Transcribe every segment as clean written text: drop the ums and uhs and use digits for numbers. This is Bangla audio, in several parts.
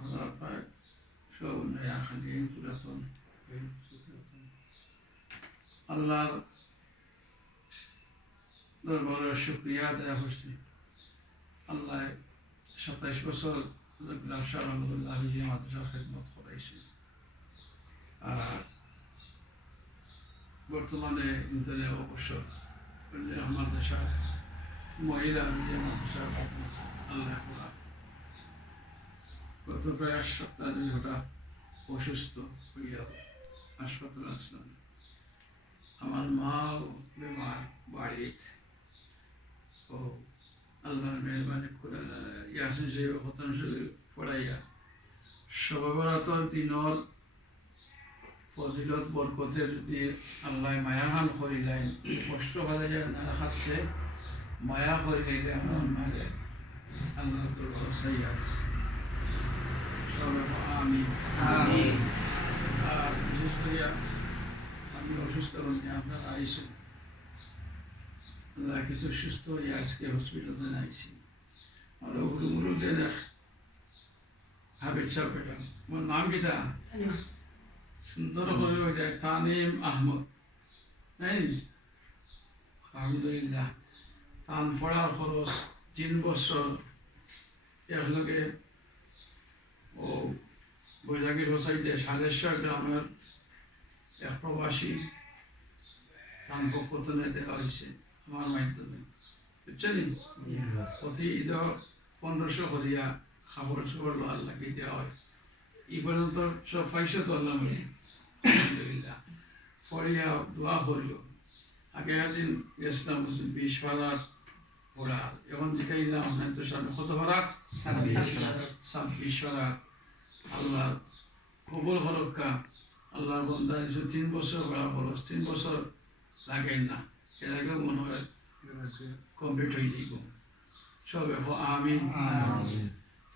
আল্লাহ পাক সব নয়া খালি পুরাতন আল্লাহর দরবারে শুকরিয়া আদায় করছি। আল্লাহ 27 বছর ব্যবসা রহমতুল্লাহ মাদ্রাসার খেদমত করাইছে। আর বর্তমানে ইন্টারনে অবসর মাদ্রাসার মহিলা মাদ্রাসার আল্লাহ গত প্রায় 8 সপ্তাহ ধরে হঠাৎ অসুস্থ হইয়া হাসপাতালে আসলাম। আমার মাও বেমার বাড়িতে, ও আল্লাহর মেহরবানি করে ইয়াসিন শরীফ খতম শরীফ পড়াইয়া শবে বরাতর দিনর ফজিলত বরকতের যদি আল্লাহ মায়াহান করিলেন, কষ্ট করা যায় না হাতে মায়া করিলে আমার মারে আল্লাহ তোর ভরসাইয়া সবে আমি আর বিশেষ করিয়া আমি অসুস্থ হইনি, আপনারা আইসেন আল্লাহ কিছু সুস্থ হয়ে আজকে হসপিটালে আইসি। আর মুরুদের হাবিব সাহেব এটা আমার নাম কিটা সুন্দর করে ওইটা তানিম আহমদ, নাই আলহামদুলিল্লাহ। তান পড়ার খরচ 3 বছর একলগে ও বৈরাগীর হোসাইতে সালেশ্বর গ্রামের এক প্রবাসী তান পক্ষতনে দেওয়া হয়েছে আমার মাধ্যমে, বুঝছেন। প্রতি ঈদের 1500 করিয়া খাবার সবর আল্লাহকে দেওয়া হয়। এই পর্যন্ত সব পাইছে তো আল্লাহ আলহামদুলিল্লাহ। পড়িয়া দোয়া করিও। আগে একদিন গেছিলাম 20 পাড়ার পড়ার, এখন জিকাইলাম আপনার তো সামনে কত পাড়ার 26 পাড়ার। আল্লাহ কবুল হরক্কা আল্লাহর বন্দা 3 বছর পড়া খরচ 3 বছর লাগাই না, এর আগেও মনে হয় কমপ্লিট হয়ে যাইব সব। এখন আমি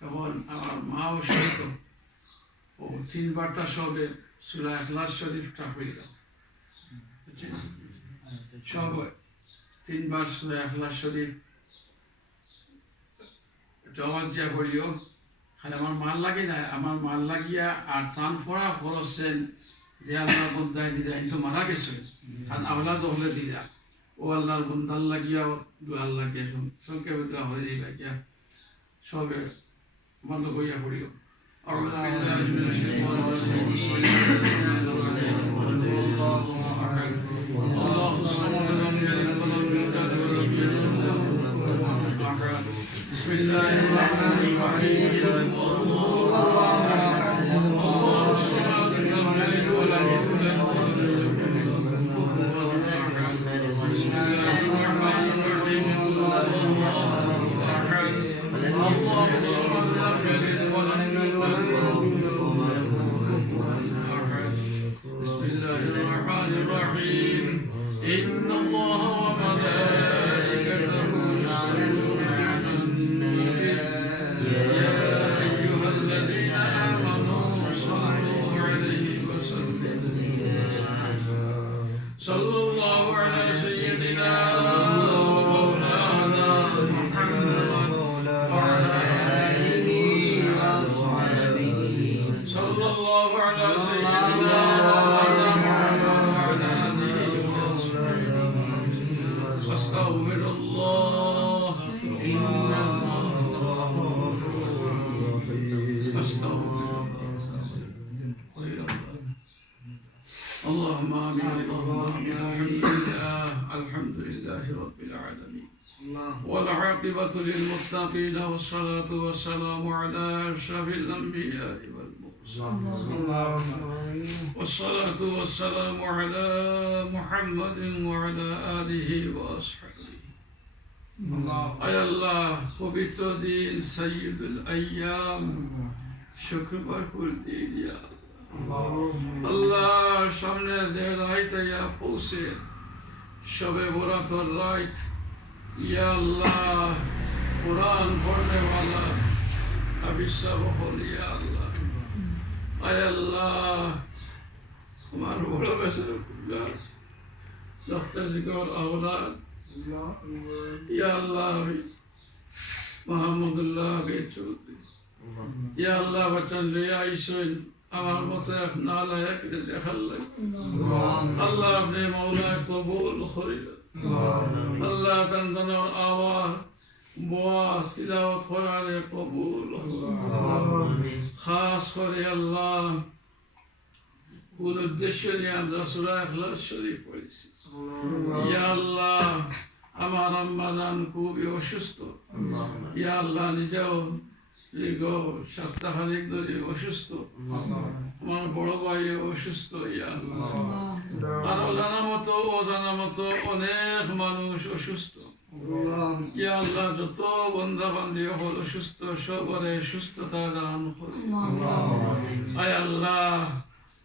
এখন আমার মাও সহিত ও 3 বার্তা সবে সূরা ইখলাস শরীফটা পড়িলাম, বুঝছেন। সব 3 বার সূরা ইখলাস শরীফ জবাব দিয়া পড়িও। খালি আমার মাল লাগে না, আমার মাল লাগিয়া আর টান ফোড়া খরচেন যে আল্লাহর বন্দায় দিলা কিন্তু মারা গেছে আর আওলাদ হলে দিলা ও আল্লাহর বন্দার লাগিয়াও দোয়ার লাগিয়া সংক্ষেপে দোয়া হয়ে যাইবা গিয়া সবে বন্ধ করিয়া পড়িও। أعوذ بالله من الشيطان الرجيم بسم الله الرحمن الرحيم الله أحد الله الصمد لم يلد ولم يولد ولم يكن له كفوا أحد بسم الله الرحمن الرحيم الله أحد الله الصمد لم يلد ولم يولد ولم يكن له كفوا أحد بسم الله الرحمن الرحيم الله أحد الله الصمد لم يلد ولم إن الله وملائكته يصلون على النبي يا أيها الذين آمنوا صلوا عليه وسلموا صلى الله على سيدنا ومولانا محمد وعلى آله وصحبه صلى الله على سيدنا أستغفر الله إن الله غفور رحيم. أستغفر اللهم آمين اللهم آمين. الحمد لله رب العالمين والعاقبة للمتقين والصلاة والسلام على أشرف الأنبياء والصلاة والسلام على محمد وعلى آله وأصحابه. أي الله পবিত্র দিন সাইয়্যিদুল আইয়াম শুক্রবার কুল দিন ইয়া আল্লাহ সামনে যে রাত ইয়া পৌঁছে শবে বরাতর রাত ইয়া আল্লাহ কুরআন পড়নে वाला হাবিব হল ইয়া আল্লাহ। আয় আল্লাহ আমার বড় বেশর ডক্টর জিগর আওলাদ ইয়া আল্লাহ মোহাম্মদুল্লাহ আবিদ চৌধুরী ইয়া আল্লাহ বাচ্চান লইয়া আইসইন আমার মতো এক নালায়ক দেখার লাগে আল্লাহ আপনি মৌলা কবুল করিলেন আল্লাহ তার আওয়াজ বোয়া তিলাওয়াত করারে কবুল খাস করে আল্লাহ কোন উদ্দেশ্য নিয়ে আমরা সূরা ইখলাস শরীফ পড়েছি ইয়া আল্লাহ আমার আম্মা জান খুবই অসুস্থ ইয়া আল্লাহ নিজেও দীর্ঘ সপ্তাহখানেক ধরে অসুস্থ আমার বড় ভাই অসুস্থ ইয়া আল্লাহ আর অজানা মতো অজানা মতো অনেক মানুষ অসুস্থ ইয়া আল্লাহ যত বন্দা বান্দি হল অসুস্থ সবারে সুস্থতা দান করুন আয় আল্লাহ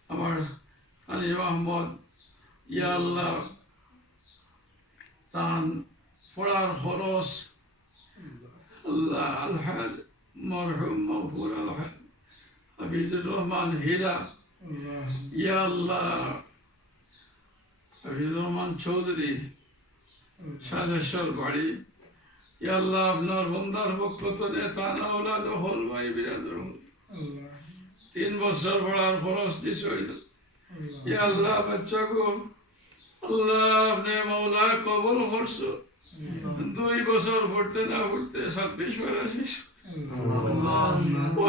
আমার আলী মাহমদ ইয়া আল্লাহ তান পড়ার খরচ আল্লাহ আলহাজ মরহুম মগফুর আলহাজ হাফিজুর রহমান হীরা ইয়া আল্লাহ হাফিজুর রহমান চৌধুরী সালেশ্বর বাড়ি ইয়া আল্লাহ আপনার বন্দার পক্ষ থেকে তান আওলাদ হল ভাই বিরাদর 3 বছর পড়ার খরচ দিছ ইয়া আল্লাহ বাচ্চা গো আল্লাহ আপনি মৌলা কবুল করছো 2 বছর পড়তে না পড়তে 26 বার শেষ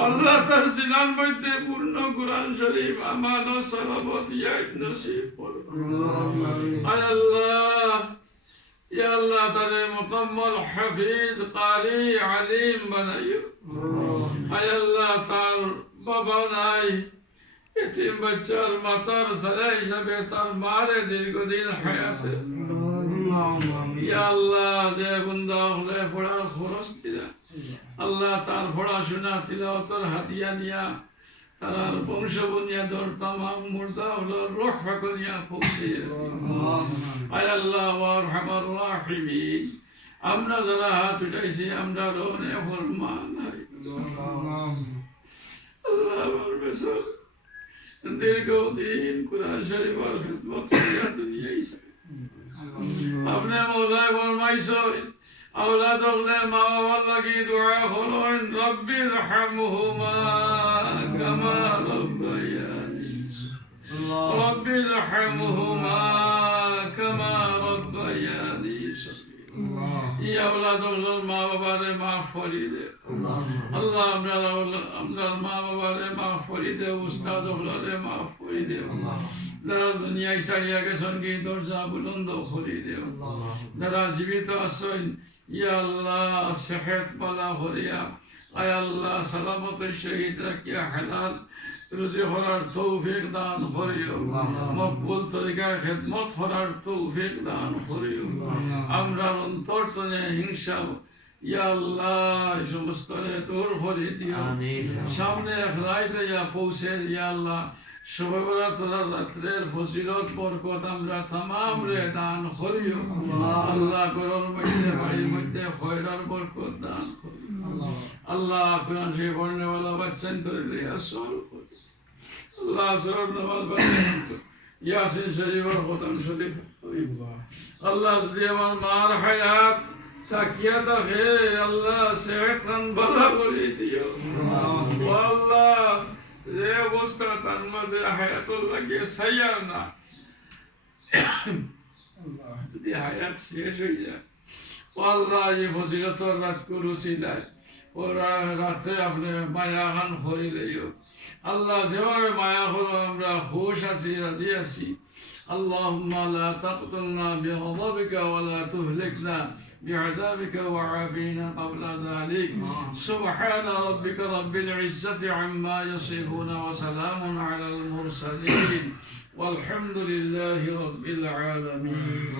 আল্লাহ তার সিনার মধ্যে পূর্ণ কুরআন শরীফ আমানত ও সালাবত ইয়াদ নসিব করো আয় আল্লাহ ইয়া আল্লাহ তারে মুকাম্মল হাফিজ কারি আলিম বানাইও আয় আল্লাহ তার বাবা নাই এতিম বাচ্চার মাতার সারা হিসাবে তার মারে দীর্ঘদিন হায়াতে ইয়া আল্লাহ যে বন্দা হলে পড়ার খরচ দিলা আল্লাহ তার পড়াশোনা তিলাওয়াতের হাতিয়া নিয়া তার বংশ বুনিয়াদর তামাম মুর্দা হলো রূহ করিয়া পৌঁছিয়ে আয় আল্লাহ আরহামার রাহিমিন আমরা যারা হাত উঠাইছি আমরা রোনে ফরমান আল্লাহ আমার বেসর দীর্ঘদিন কুরআন শরীফের খিদমত করিয়া দুনিয়ায় আপনি মৌলায় ফরমাইছেন أولاد الله ما والله دعاء خلون ربي ارحمهما كما ربياني ربي ارحمهما كما ربياني يا أولاد الله ما بابا ما فريده الله أمنا ما بابا ما فريده أستاذ الله ما فريده যারা দুনিয়ায় ছাড়িয়া গেছেন কি দরজা বুলন্দ করে দেও যারা জীবিত আছেন ইয়া আল্লাহ সেহত পালা হরিয়া আয় আল্লাহ সালামতের সহিত রাখিয়া হালাল রুজি করার তৌফিক দান করিও মকবুল তরিকায় খেদমত করার তৌফিক দান করিও আমরা অন্তর তনে হিংসা ইয়া আল্লাহ সমস্ত দূর করে দিও সামনে এক রাইতে যা পৌঁছে ইয়া আল্লাহ শবে বরাতের রাতের ফজিলত বরকত আমরা तमाम রে দান করিও আল্লাহ ঘরের মধ্যে বাড়ির মধ্যে খয়রার বরকত দান করিও আল্লাহ কোরআন শরীফ পড়নে वाला বাচ্চান তোরে লিয়া সল করি আল্লাহ সরব নামাজ পড়ে ইয়াসিন শরীফ আর খতম শরীফ আল্লাহ যদি আমার মার হায়াত তাকিয়া থাকে আল্লাহ সেহত খান ভালো করে দিও আল্লাহ যে অবস্থা তার মধ্যে হায়াতুল লাগে সাইয়ার না যদি হায়াত শেষ হয়ে যায় আল্লাহ এই ফজিলতর রাত করুছিলায় ওরা রাতে আপনি মায়া খান ভরি লইও আল্লাহ যেভাবে মায়া হলো আমরা খুশ আছি রাজি আছি اللهم لا تقتلنا بغضبك ولا تهلكنا بعذابك وعافينا قبل ذلك سبحان ربك رب العزة عما يصفون وسلام على المرسلين والحمد لله رب العالمين